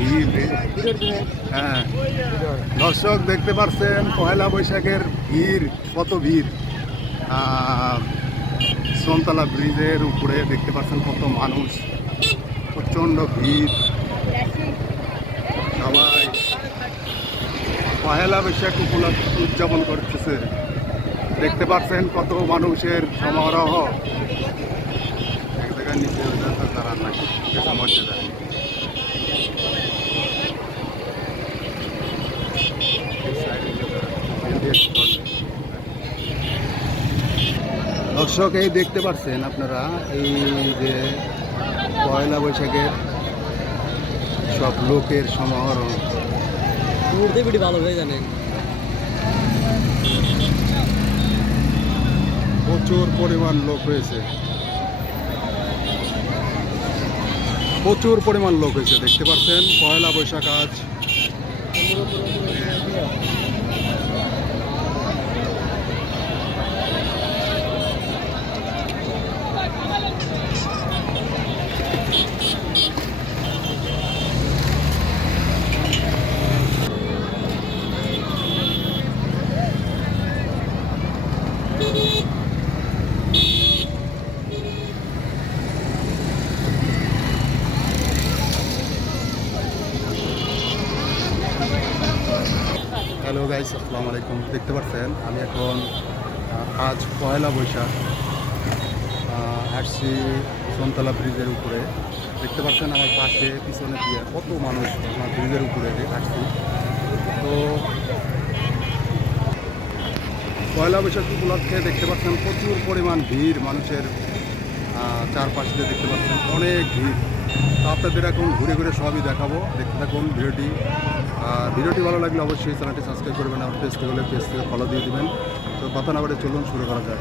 ভিড় হ্যাঁ। দর্শক দেখতে পাচ্ছেন পয়লা বৈশাখের ভিড়, কত ভিড়। সোনতলা ব্রিজের উপরে দেখতে পাচ্ছেন কত মানুষ। প্রচণ্ড ভিড়। সবাই পয়লা বৈশাখ উপলক্ষে উদযাপন করতেছে। দেখতে পাচ্ছেন কত মানুষের সমারোহ। এক জায়গায় নিচে দাঁড়ান না মধ্যে দাঁড়ান দর্শক এই দেখতে পাচ্ছেন আপনারা এই যে পয়লা বৈশাখের সব লোকের সমারোহ ভালো হয়ে জানেন প্রচুর পরিমাণ লোক হয়েছে। প্রচুর পরিমাণ লোক হয়েছে দেখতে পাচ্ছেন? পয়লা বৈশাখ আজ। হ্যালো গাইস, আসসালামু আলাইকুম। দেখতে পাচ্ছেন আমি এখন আজ পয়লা বৈশাখ। আসছি সোনতলা ব্রিজের উপরে। দেখতে পাচ্ছেন আমার পাশে, পিছনে দিয়ে কত মানুষ আমার ব্রিজের উপরে আসছি। তো, পয়লা বৈশাখ উপলক্ষে দেখতে পাচ্ছেন প্রচুর পরিমাণ ভিড়, মানুষের চারপাশ দেখতে পাচ্ছেন অনেক ভিড়। তো আপনাদের এখন ঘুরে ঘুরে সবই দেখাবো। দেখতে থাকুন ভিডিওটি। আর ভিডিওটি ভালো লাগলে অবশ্যই চ্যানেলটি সাবস্ক্রাইব করবেন আমার পেজ থেকে হলে পেজ থেকে ফলো দিয়ে দেবেন। তো কথা না বলে চলুন, শুরু করা যায়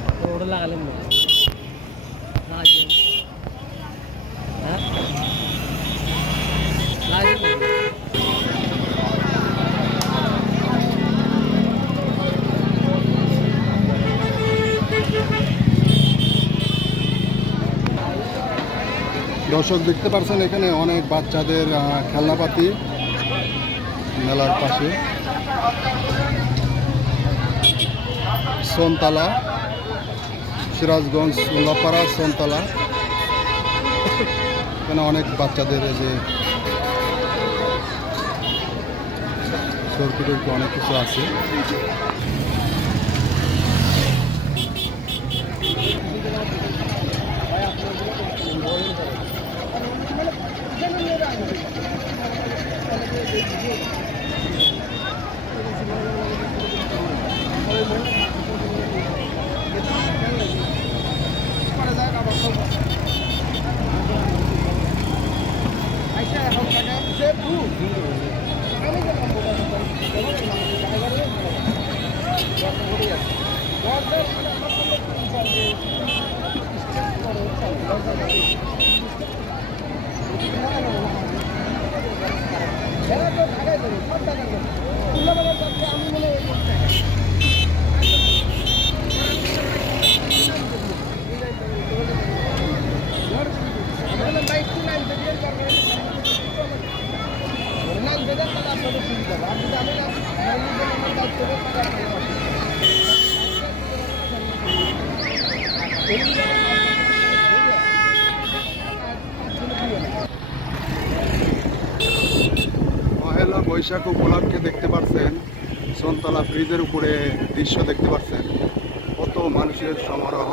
দর্শক দেখতে পারছেন এখানে অনেক বাচ্চাদের খেলনাপাতি মেলার পাশে। সোনতলা, সিরাজগঞ্জ, উল্লাপাড়া, সোনতলা। এখানে অনেক বাচ্চাদের যে সরকি অনেক কিছু আছে। পহেলা বৈশাখ উপলক্ষে দেখতে পাচ্ছেন সন্তলা ব্রিজের উপরে দৃশ্য দেখতে পাচ্ছেন। কত মানুষের সমারোহ।